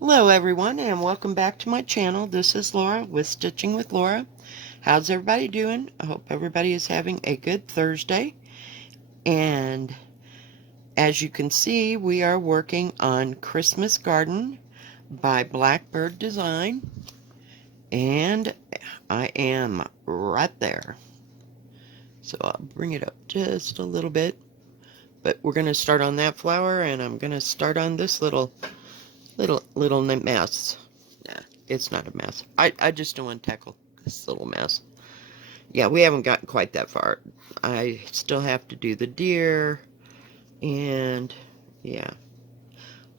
Hello everyone and welcome back to my channel. This is Laura with Stitching with Laura. How's everybody doing? I hope everybody is having a good Thursday. And as you can see, we are working on Christmas Garden by Blackbird Design. And I am right there. So I'll bring it up just a little bit. But we're going to start on that flower and I'm going to start on this little mess. Nah, it's not a mess. I just don't want to tackle this little mess. Yeah, we haven't gotten quite that far. I still have to do the deer, and yeah,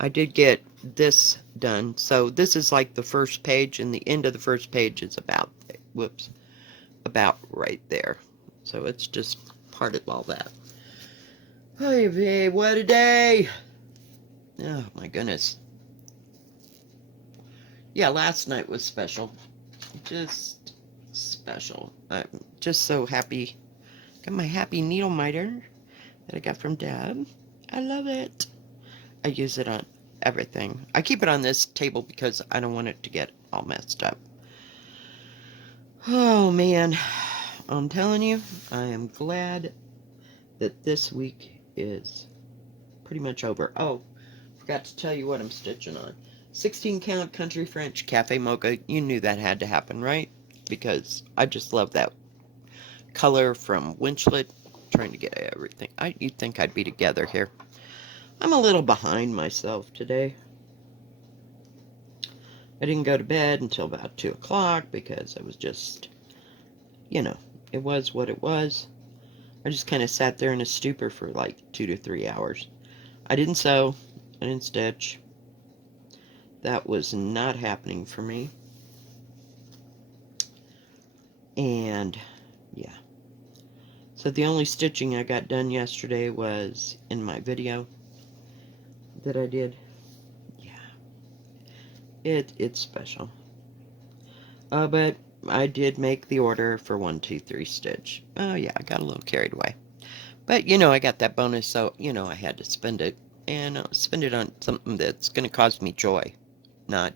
I did get this done. So this is like the first page, and the end of the first page is about, whoops, about right there. So it's just part of all that. Hey, babe, what a day! Oh my goodness. Yeah, last night was special. Just special. I'm just so happy. Got my happy needle miter that I got from Dad. I love it. I use it on everything. I keep it on this table because I don't want it to get all messed up. Oh man, I'm telling you, I am glad that this week is pretty much over. Oh, forgot to tell you what I'm stitching on. 16 count country French cafe mocha. You knew that had to happen, right? Because I just love that color from Winchlet. Trying to get everything. You'd think I'd be together here. I'm a little behind myself today. I didn't go to bed until about 2 o'clock because I was just, you know, it was what it was. I just kind of sat there in a stupor for like 2 to 3 hours. I didn't sew. I didn't stitch. That was not happening for me. And, yeah. So the only stitching I got done yesterday was in my video that I did. Yeah. It's special. But I did make the order for 123 stitch. Oh yeah, I got a little carried away. But I got that bonus, so I had to spend it. And I'll spend it on something that's going to cause me joy. Not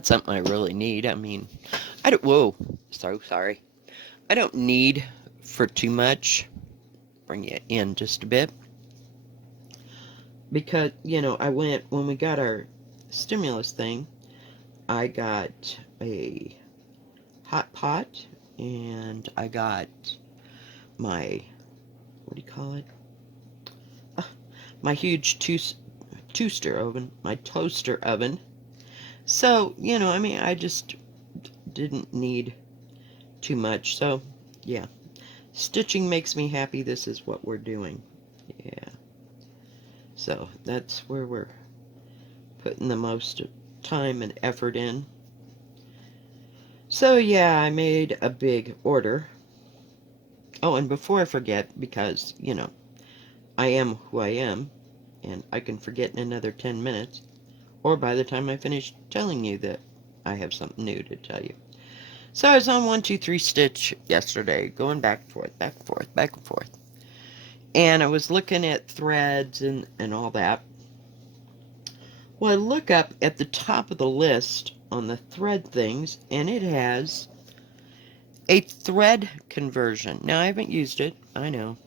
something I really need. I mean, I don't, whoa, so sorry. I don't need for too much. Bring you in just a bit. Because, when we got our stimulus thing, I got a hot pot and I got my, what do you call it? My huge toaster oven, my toaster oven. So, I just didn't need too much. So, yeah. Stitching makes me happy. This is what we're doing. Yeah. So, that's where we're putting the most time and effort in. So, yeah, I made a big order. Oh, and before I forget, because, I am who I am, and I can forget in another 10 minutes, or by the time I finish telling you that I have something new to tell you. So I was on 123 stitch yesterday, going back and forth, back and forth, back and forth. And I was looking at threads and all that. Well, I look up at the top of the list on the thread things, and it has a thread conversion. Now, I haven't used it, I know.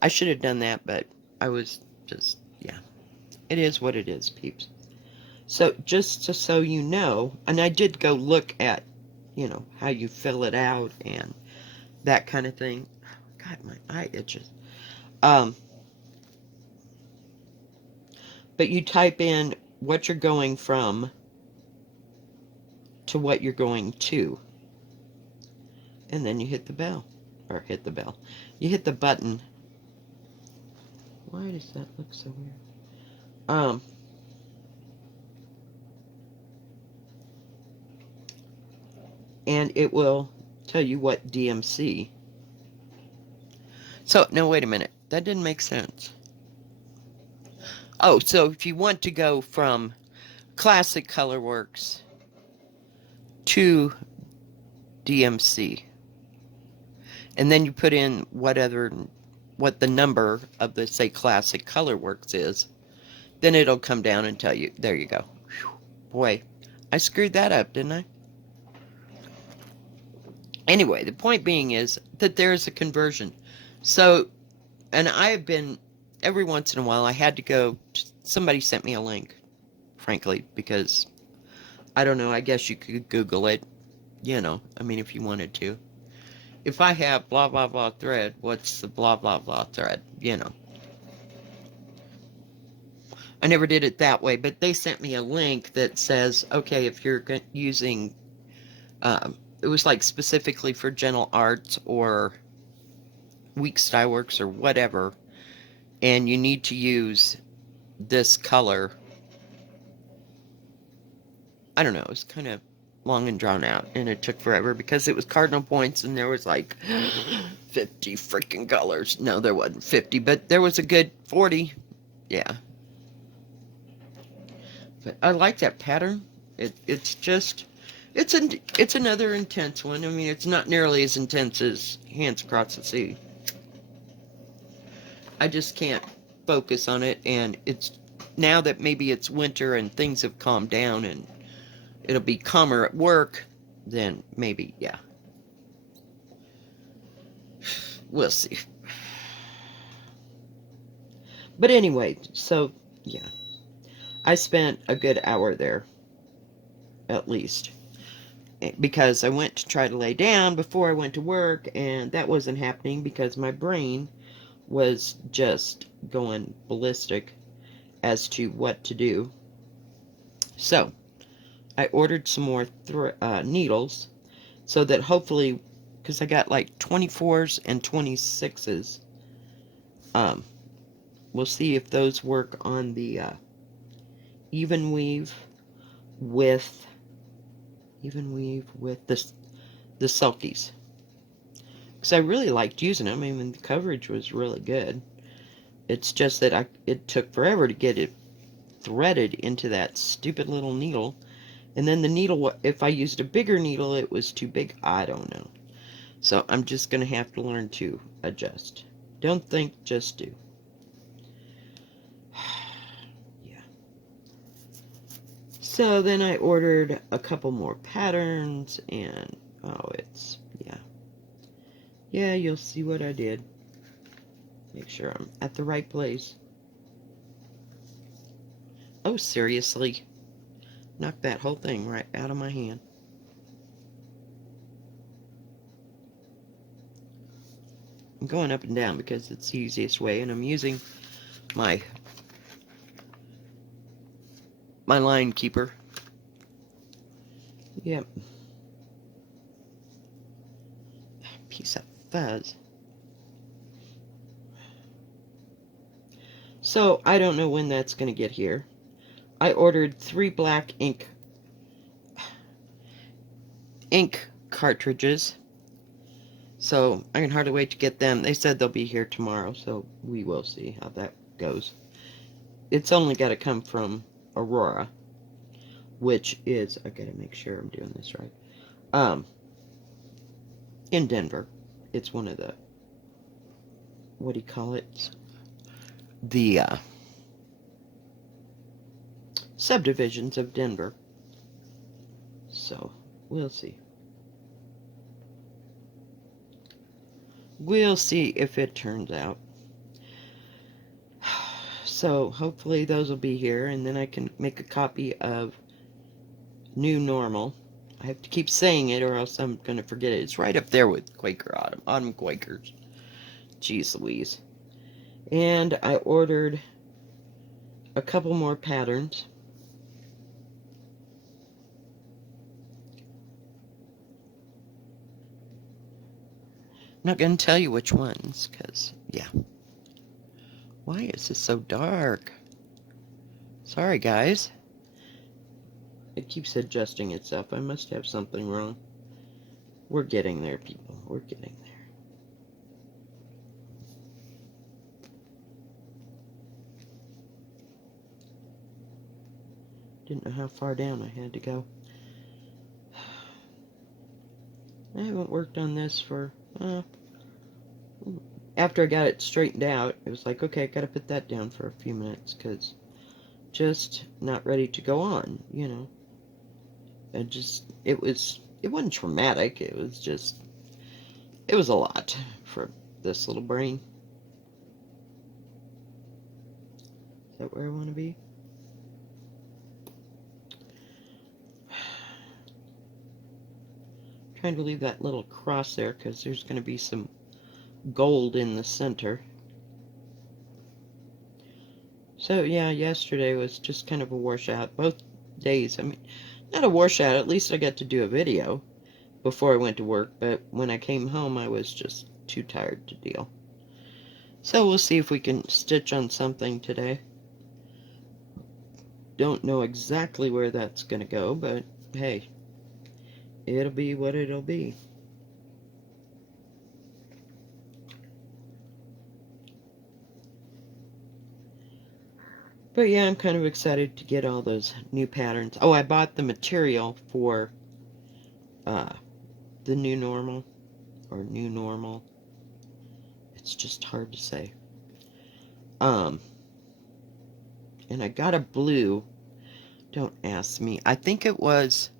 I should have done that, but I was just, yeah. It is what it is, peeps. So, just so you know, and I did go look at, how you fill it out and that kind of thing. God, my eye itches. Um, but you type in what you're going from to what you're going to. And then you hit the bell. Or hit the bell. You hit the button. Why does that look so weird? And it will tell you what DMC. So, no, wait a minute. That didn't make sense. Oh, so if you want to go from Classic Colorworks to DMC, and then you put in what the number of the, say, Classic Colorworks is, then it'll come down and tell you, there you go. Whew, boy, I screwed that up, didn't I? Anyway, the point being is that there is a conversion. So, and I have been, every once in a while, I had to go, somebody sent me a link, frankly, because, I don't know, I guess you could Google it, you know, I mean, if you wanted to. If I have blah, blah, blah thread, what's the blah, blah, blah thread, you know. I never did it that way, but they sent me a link that says, okay, if you're using, it was like specifically for Gentle Arts or Weak Styleworks or whatever, and you need to use this color. I don't know, it was kind of long and drawn out, and it took forever because it was cardinal points and there was like 50 freaking colors. No, there wasn't 50, but there was a good 40. Yeah. But I like that pattern. It's just, it's another intense one. I mean, it's not nearly as intense as Hands Across the Sea. I just can't focus on it, and it's now that maybe it's winter and things have calmed down and it'll be calmer at work, then maybe, yeah. We'll see. But anyway, so, yeah. I spent a good hour there, at least. Because I went to try to lay down before I went to work, and that wasn't happening because my brain was just going ballistic as to what to do. So, I ordered some more needles so that hopefully, because I got like 24s and 26s, we'll see if those work on the even weave with the Selkies. Because I really liked using them. I mean, the coverage was really good. It's just that it took forever to get it threaded into that stupid little needle. And then the needle, if I used a bigger needle, it was too big. I don't know. So I'm just going to have to learn to adjust. Don't think, just do. Yeah. So then I ordered a couple more patterns, and oh, yeah. Yeah, you'll see what I did. Make sure I'm at the right place. Oh, seriously? Knocked that whole thing right out of my hand. I'm going up and down because it's the easiest way, and I'm using my line keeper. Yep. Piece of fuzz. So, I don't know when that's going to get here. I ordered 3 black ink cartridges. So, I can hardly wait to get them. They said they'll be here tomorrow, so we will see how that goes. It's only got to come from Aurora, which is, I gotta make sure I'm doing this right, in Denver. It's one of the, what do you call it? The, subdivisions of Denver. So, we'll see. We'll see if it turns out. So, hopefully those will be here, and then I can make a copy of New Normal. I have to keep saying it, or else I'm going to forget it. It's right up there with Quaker Autumn Quakers. Jeez Louise. And I ordered a couple more patterns. I'm not going to tell you which ones, because, yeah. Why is this so dark? Sorry, guys. It keeps adjusting itself. I must have something wrong. We're getting there, people. We're getting there. Didn't know how far down I had to go. I haven't worked on this for, after I got it straightened out, it was like, okay, I gotta put that down for a few minutes, because just not ready to go on, you know. It wasn't traumatic, it was a lot for this little brain. Is that where I want to be? Trying to leave that little cross there because there's going to be some gold in the center. So yeah, yesterday was just kind of a washout. Both days, I mean, not a washout, at least I got to do a video before I went to work, but when I came home I was just too tired to deal. So we'll see if we can stitch on something today. Don't know exactly where that's going to go, but hey, it'll be what it'll be. But yeah, I'm kind of excited to get all those new patterns. Oh, I bought the material for the new normal, or new normal. It's just hard to say. And I got a blue. Don't ask me. I think it was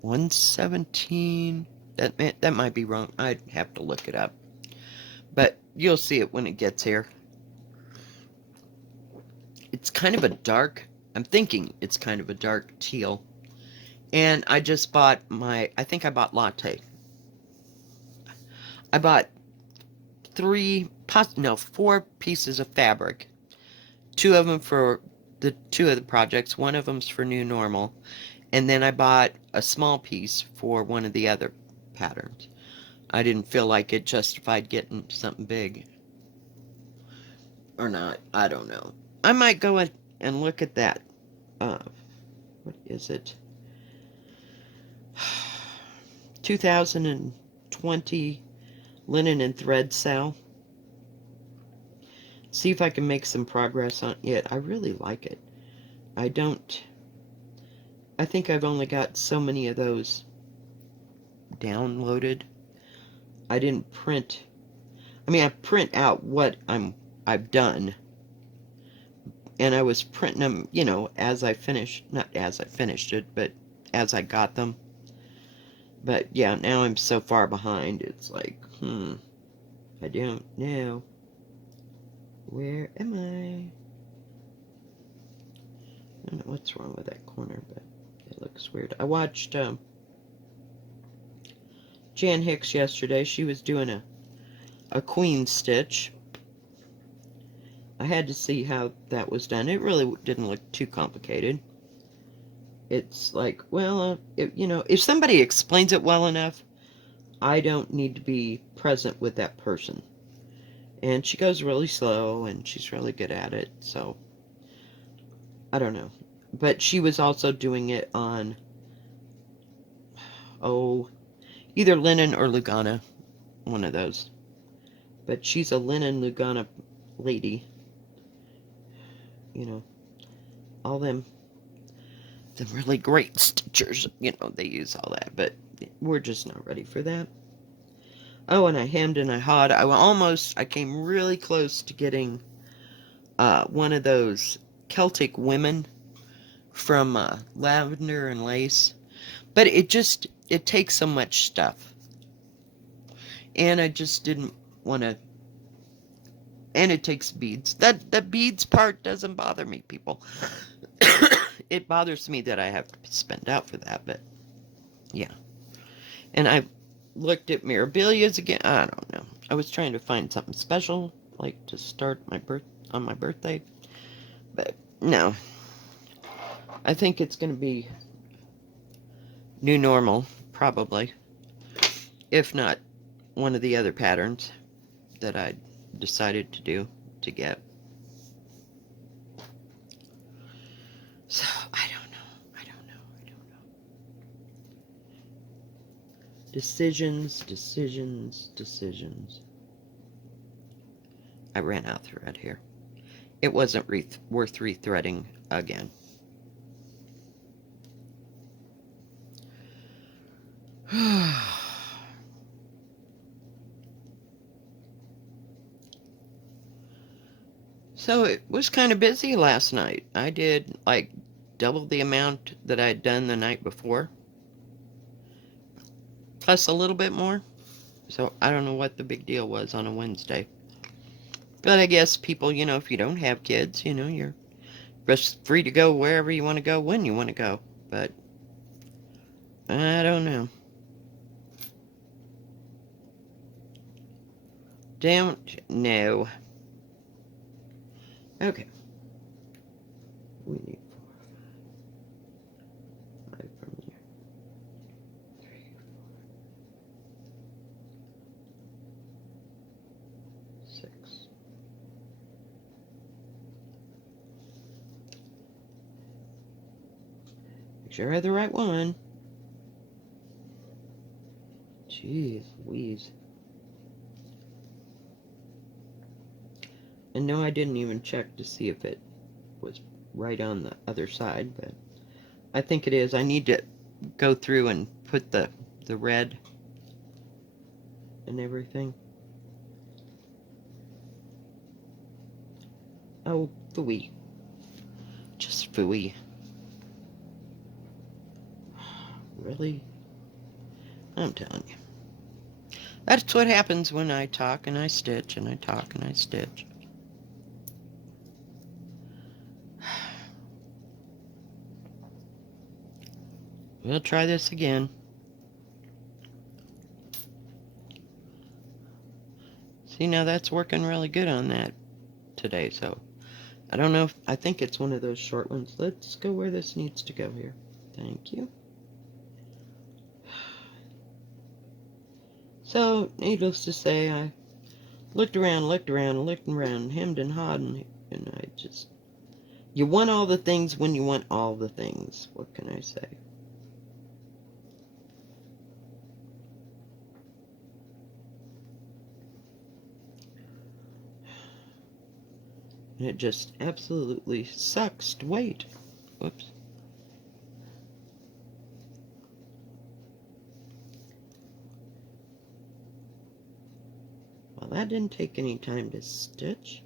117. That might be wrong. I'd have to look it up. But you'll see it when it gets here. It's kind of a dark, I'm thinking it's kind of a dark teal. And I just bought I think I bought latte. I bought 4 pieces of fabric. 2 of them for the 2 of the projects. 1 of them's for New Normal. And then I bought a small piece for one of the other patterns. I didn't feel like it justified getting something big. Or not. I don't know. I might go and look at that. What is it? 2020 linen and thread sale. See if I can make some progress on it. I really like it. I think I've only got so many of those downloaded. I didn't print. I mean, I print out what I've done. And I was printing them, you know, as I finished. Not as I finished it, but as I got them. But yeah, now I'm so far behind. It's like, I don't know. Where am I? I don't know what's wrong with that corner, but it looks weird. I watched Jan Hicks yesterday. She was doing a queen stitch. I had to see how that was done. It really didn't look too complicated. It's like, well, you know, if somebody explains it well enough, I don't need to be present with that person. And she goes really slow, and she's really good at it, so I don't know. But she was also doing it on, either linen or Lugana, one of those. But she's a linen Lugana lady. You know, all them really great stitchers, you know, they use all that, but we're just not ready for that. Oh, and I hemmed and I hawed. I came really close to getting one of those Celtic women from Lavender and Lace, but it takes so much stuff, and I just didn't want to. And it takes beads. The beads part doesn't bother me, people. It bothers me that I have to spend out for that, but yeah. And I looked at Mirabilias again. I don't know. I was trying to find something special, like to start on my birthday, but no. I think it's going to be New Normal, probably. If not, one of the other patterns that I decided to get. So, I don't know. Decisions. I ran out of thread here. It wasn't worth rethreading again. So it was kind of busy last night. I did like double the amount that I'd done the night before, plus a little bit more. So I don't know what the big deal was on a Wednesday. But I guess people, if you don't have kids, you're just free to go wherever you want to go when you want to go. But I don't know. Don't know. Okay. We need 4, 5 from here. 3, 4, 6. Make sure I have the right one. Jeez Louise. And no, I didn't even check to see if it was right on the other side, but I think it is. I need to go through and put the red and everything. Oh, phooey. Just phooey. Really? I'm telling you. That's what happens when I talk and I stitch and I talk and I stitch. We'll try this again. See, now that's working really good on that today, so I don't know if, I think it's one of those short ones. Let's go where this needs to go here. Thank you. So, needless to say, I looked around, hemmed and hawed, and I just, you want all the things when you want all the things. What can I say? And it just absolutely sucks to wait. Whoops. Well, that didn't take any time to stitch.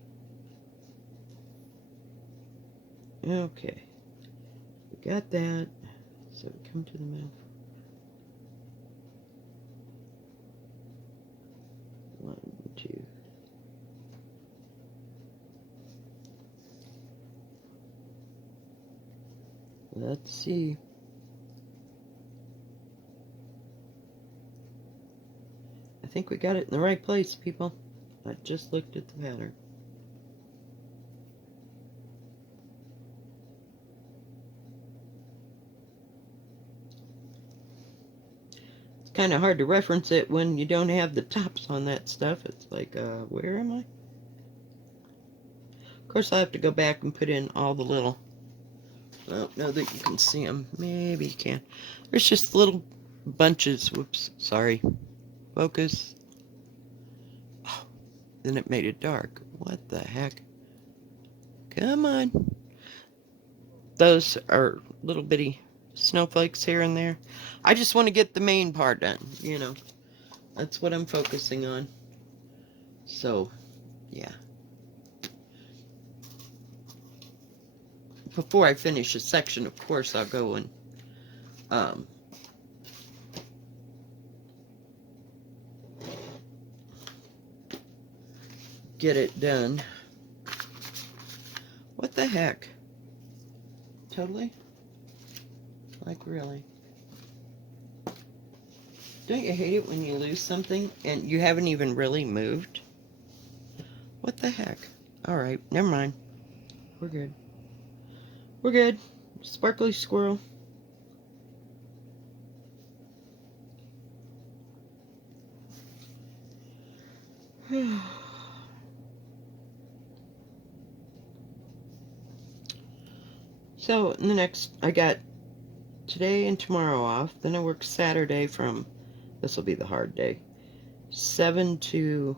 Okay. We got that. So we come to the middle. 1, 2. Let's see. I think we got it in the right place, people. I just looked at the pattern. It's kind of hard to reference it when you don't have the tops on that stuff. It's like, where am I? Of course, I have to go back and put in all the little... I don't know that you can see them. Maybe you can. There's just little bunches. Whoops, sorry. Focus. Oh, then it made it dark. What the heck? Come on. Those are little bitty snowflakes here and there. I just want to get the main part done, That's what I'm focusing on. So, yeah. Before I finish a section, of course, I'll go and get it done. What the heck? Totally? Like, really? Don't you hate it when you lose something and you haven't even really moved? What the heck? Alright, never mind. We're good. We're good. Sparkly squirrel. So, in the next, I got today and tomorrow off. Then I work Saturday from, this will be the hard day, 7 to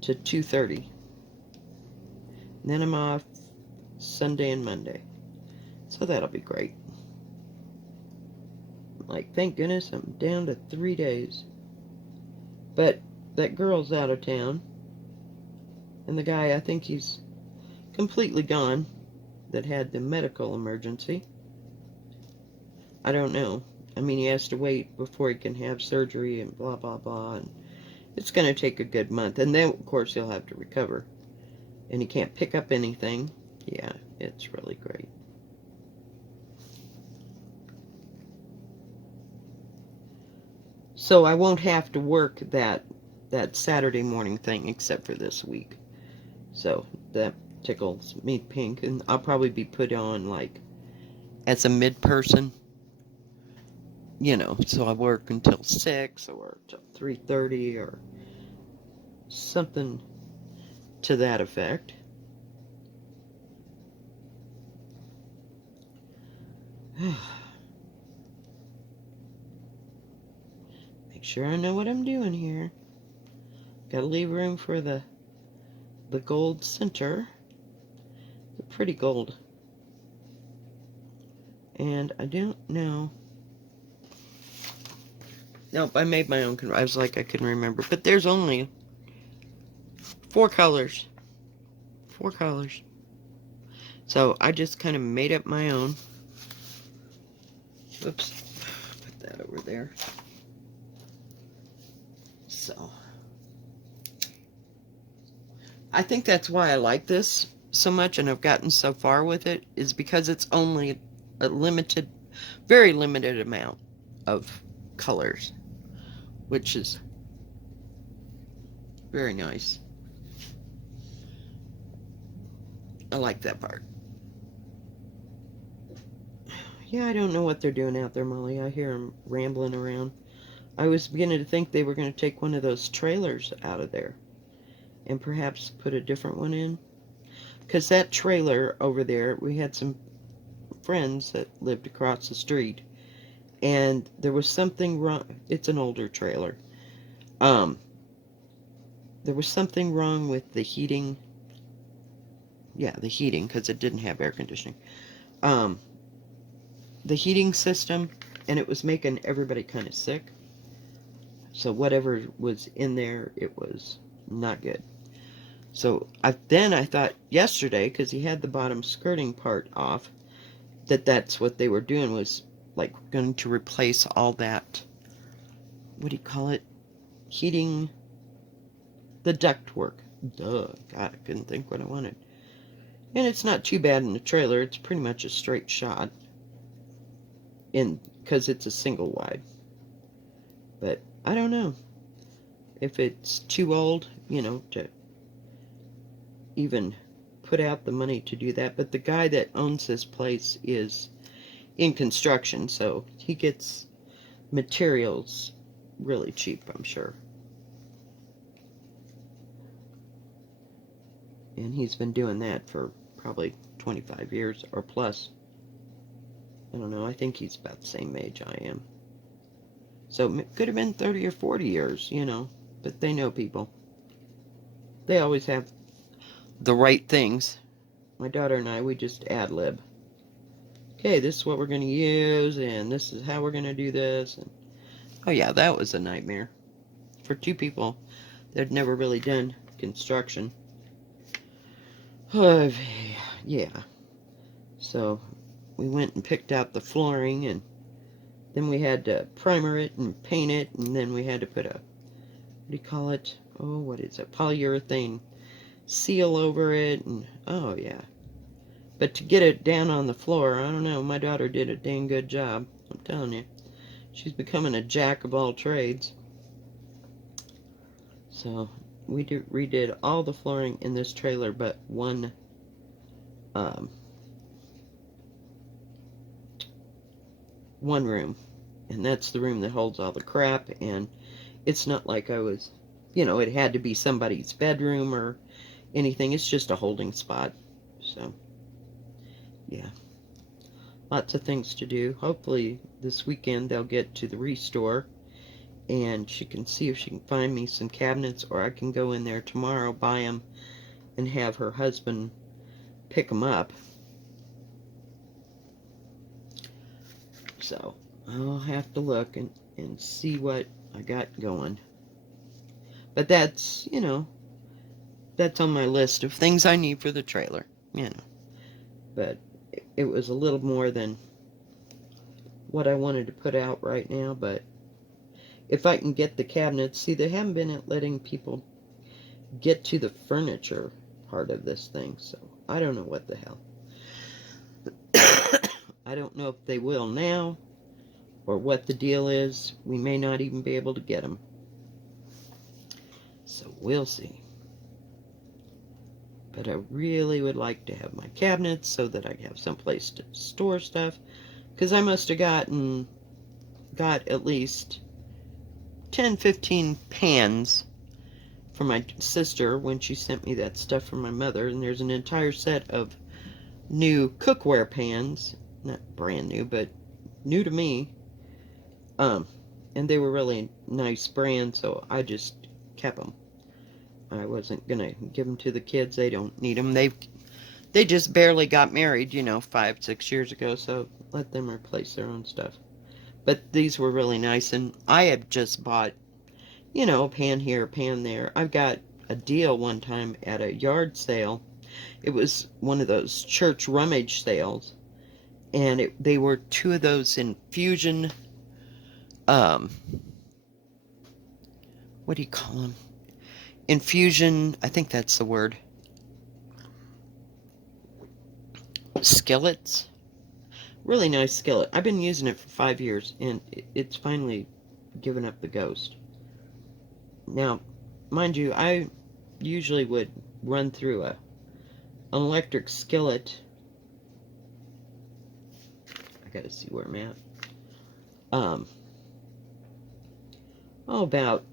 2:30. Then I'm off Sunday and Monday. So that'll be great. Like, thank goodness I'm down to 3 days. But that girl's out of town. And the guy, I think he's completely gone, that had the medical emergency. I don't know. I mean, he has to wait before he can have surgery and blah, blah, blah. And it's going to take a good month. And then, of course, he'll have to recover. And he can't pick up anything. Yeah, it's really great. So I won't have to work that Saturday morning thing except for this week. So that tickles me pink. And I'll probably be put on, like, as a mid-person. You know, so I work until 6 or till 3:30 or something to that effect. Make sure I know what I'm doing here. Gotta leave room for the gold center. The pretty gold. And I don't know. Nope, I made my own. I was like, I couldn't remember. But there's only 4 colors. 4 colors. So I just kind of made up my own. Oops. Put that over there. So I think that's why I like this so much and I've gotten so far with it, is because it's only a limited, very limited amount of colors, which is very nice. I like that part. Yeah, I don't know what they're doing out there, Molly. I hear them rambling around. I was beginning to think they were going to take one of those trailers out of there and perhaps put a different one in. Because that trailer over there, we had some friends that lived across the street, and there was something wrong. It's an older trailer. There was something wrong with the heating. Yeah, the heating, because it didn't have air conditioning. The heating system, and it was making everybody kind of sick. So whatever was in there, it was not good. So then I thought yesterday, because he had the bottom skirting part off, that's what they were doing, was like going to replace all that, what do you call it, heating, the duct work. Duh, God, I couldn't think what I wanted. And it's not too bad in the trailer. It's pretty much a straight shot, because it's a single wide. But I don't know if it's too old, to even put out the money to do that. But the guy that owns this place is in construction, so he gets materials really cheap, I'm sure. And he's been doing that for probably 25 years or plus. I don't know, I think he's about the same age I am. So it could have been 30 or 40 years, but they know people. They always have the right things. My daughter and I, we just ad-lib. Okay, this is what we're going to use, and this is how we're going to do this. And oh yeah, that was a nightmare for 2 people that had never really done construction. Yeah. So we went and picked out the flooring, and then we had to primer it and paint it, and then we had to put a, what do you call it? Oh, what is it? Polyurethane seal over it, and oh yeah. But to get it down on the floor, I don't know, my daughter did a dang good job. I'm telling you. She's becoming a jack of all trades. So we redid all the flooring in this trailer but one room. And that's the room that holds all the crap, and it's not like I was, it had to be somebody's bedroom or anything. It's just a holding spot. So yeah, lots of things to do. Hopefully this weekend they'll get to the restore and she can see if she can find me some cabinets, or I can go in there tomorrow, buy them, and have her husband pick them up. So I'll have to look and see what I got going. But that's, that's on my list of things I need for the trailer, But it was a little more than what I wanted to put out right now, but if I can get the cabinets, see, they haven't been letting people get to the furniture part of this thing, so I don't know what the hell. I don't know if they will now, or what the deal is. We may not even be able to get them. So we'll see. But I really would like to have my cabinets so that I have someplace to store stuff. Because I must have got at least 10, 15 pans for my sister when she sent me that stuff from my mother. And there's an entire set of new cookware pans. Not brand new, but new to me. And they were really nice brand, so I just kept them. I wasn't gonna give them to the kids. They don't need them. They just barely got married, 5, 6 years ago, so let them replace their own stuff. But these were really nice, and I had just bought, a pan here, a pan there. I've got a deal one time at a yard sale. It was one of those church rummage sales, and they were 2 of those infusion, what do you call them? Infusion, I think that's the word. Skillets. Really nice skillet. I've been using it for 5 years, and it's finally given up the ghost. Now, mind you, I usually would run through an electric skillet. I gotta see where I'm at. About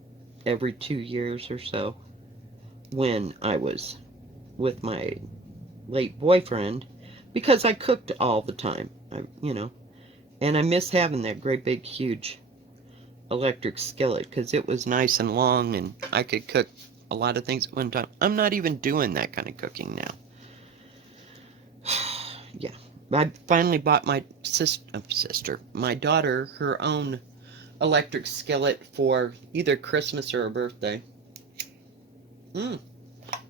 every 2 years or so, when I was with my late boyfriend, because I cooked all the time, and I miss having that great big huge electric skillet because it was nice and long and I could cook a lot of things at one time. I'm not even doing that kind of cooking now. Yeah, I finally bought my my daughter, her own electric skillet for either Christmas or her birthday.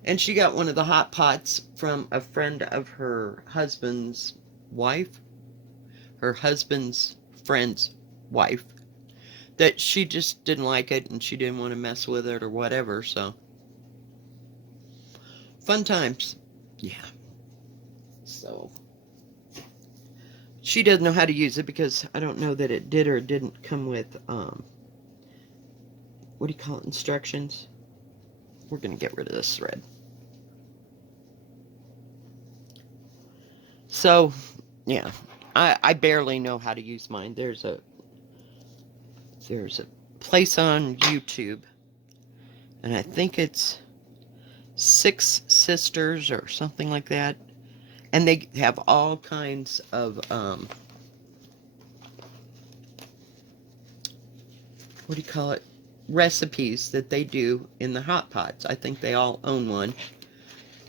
And she got one of the hot pots from a friend of her husband's wife, her husband's friend's wife, that she just didn't like it and she didn't want to mess with it or whatever, so. Fun times. Yeah. So. She doesn't know how to use it because I don't know that it did or didn't come with, what do you call it, instructions? We're going to get rid of this thread. So, yeah, I barely know how to use mine. There's a place on YouTube, and I think it's 6 Sisters or something like that, and they have all kinds of, what do you call it, recipes that they do in the hot pots. I think they all own one.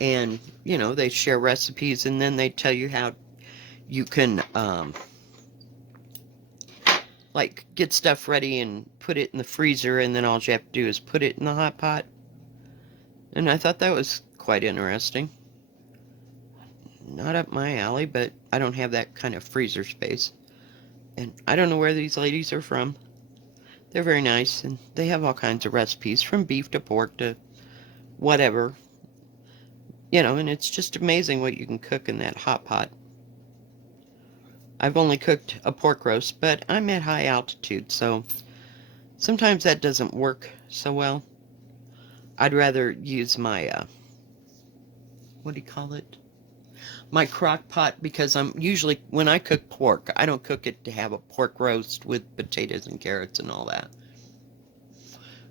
And, they share recipes, and then they tell you how you can, like, get stuff ready and put it in the freezer, and then all you have to do is put it in the hot pot. And I thought that was quite interesting. Not up my alley, but I don't have that kind of freezer space. And I don't know where these ladies are from. They're very nice, and they have all kinds of recipes, from beef to pork to whatever. And it's just amazing what you can cook in that hot pot. I've only cooked a pork roast, but I'm at high altitude, so sometimes that doesn't work so well. I'd rather use my, what do you call it? My crock pot, because I'm usually, when I cook pork, I don't cook it to have a pork roast with potatoes and carrots and all that.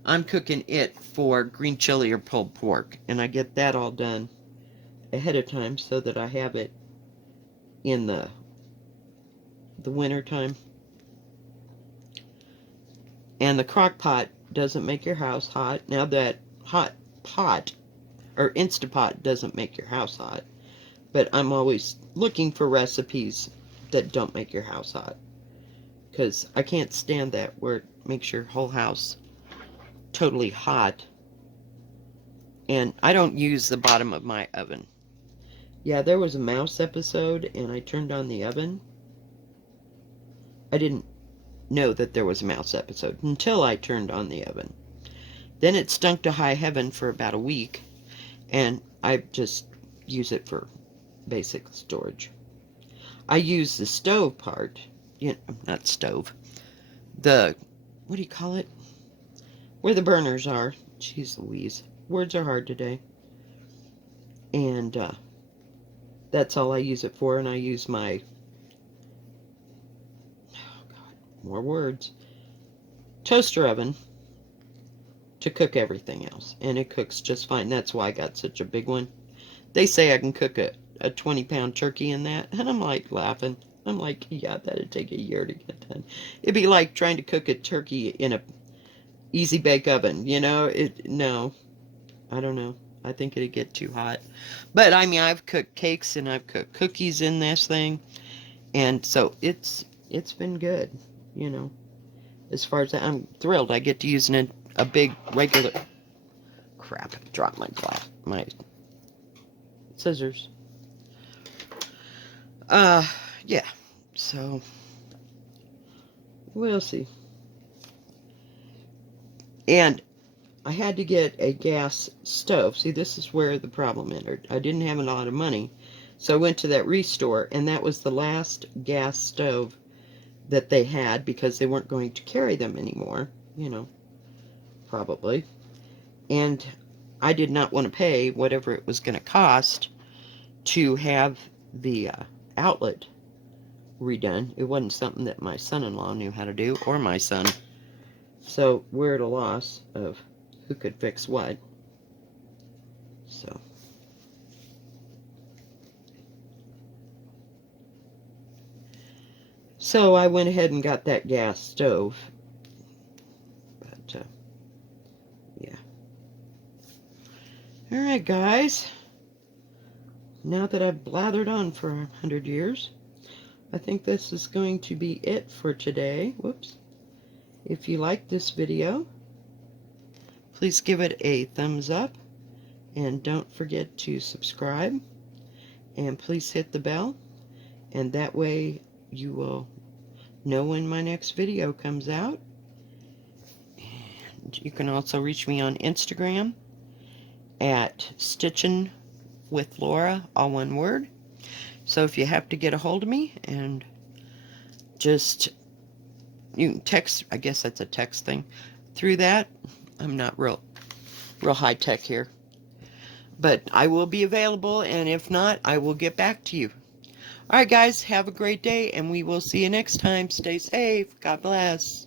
I'm cooking it for green chili or pulled pork, and I get that all done ahead of time so that I have it in the winter time. And the crock pot doesn't make your house hot. Now that hot pot or Instapot doesn't make your house hot, but I'm always looking for recipes that don't make your house hot, because I can't stand that where it makes your whole house totally hot And I don't use the bottom of my oven. Yeah, there was a mouse episode, and I turned on the oven. I didn't know that there was a mouse episode until I turned on the oven. Then it stunk to high heaven for about a week, and I just use it for basic storage. I use the stove part, not stove, the, what do you call it? Where the burners are. Jeez Louise. Words are hard today. And that's all I use it for, and I use my, oh God, more words, toaster oven to cook everything else. And it cooks just fine. That's why I got such a big one. They say I can cook a 20-pound turkey in that, and I'm like laughing. I'm like, yeah, that'd take a year to get done. It'd be like trying to cook a turkey in a easy bake oven, no, I don't know. I think it'd get too hot. But I mean, I've cooked cakes and I've cooked cookies in this thing, and so it's been good, As far as that, I'm thrilled. I get to use a big regular. Crap! I dropped my scissors. Yeah. So we'll see. And I had to get a gas stove. See, this is where the problem entered. I didn't have a lot of money, so I went to that Restore, and that was the last gas stove that they had because they weren't going to carry them anymore, probably. And I did not want to pay whatever it was going to cost to have the outlet redone. It wasn't something that my son-in-law knew how to do, or my son. So we're at a loss of who could fix what. So I went ahead and got that gas stove. But, yeah. Alright, guys. Now that I've blathered on for 100 years, I think this is going to be it for today. Whoops. If you like this video, please give it a thumbs up, and don't forget to subscribe, and please hit the bell, and that way you will know when my next video comes out. And you can also reach me on Instagram at Stitchin with Lora, all one word. So if you have to get a hold of me, and you can text, I guess that's a text thing, through that. I'm not real high tech here. But I will be available, and if not, I will get back to you. Alright guys, have a great day, and we will see you next time. Stay safe. God bless.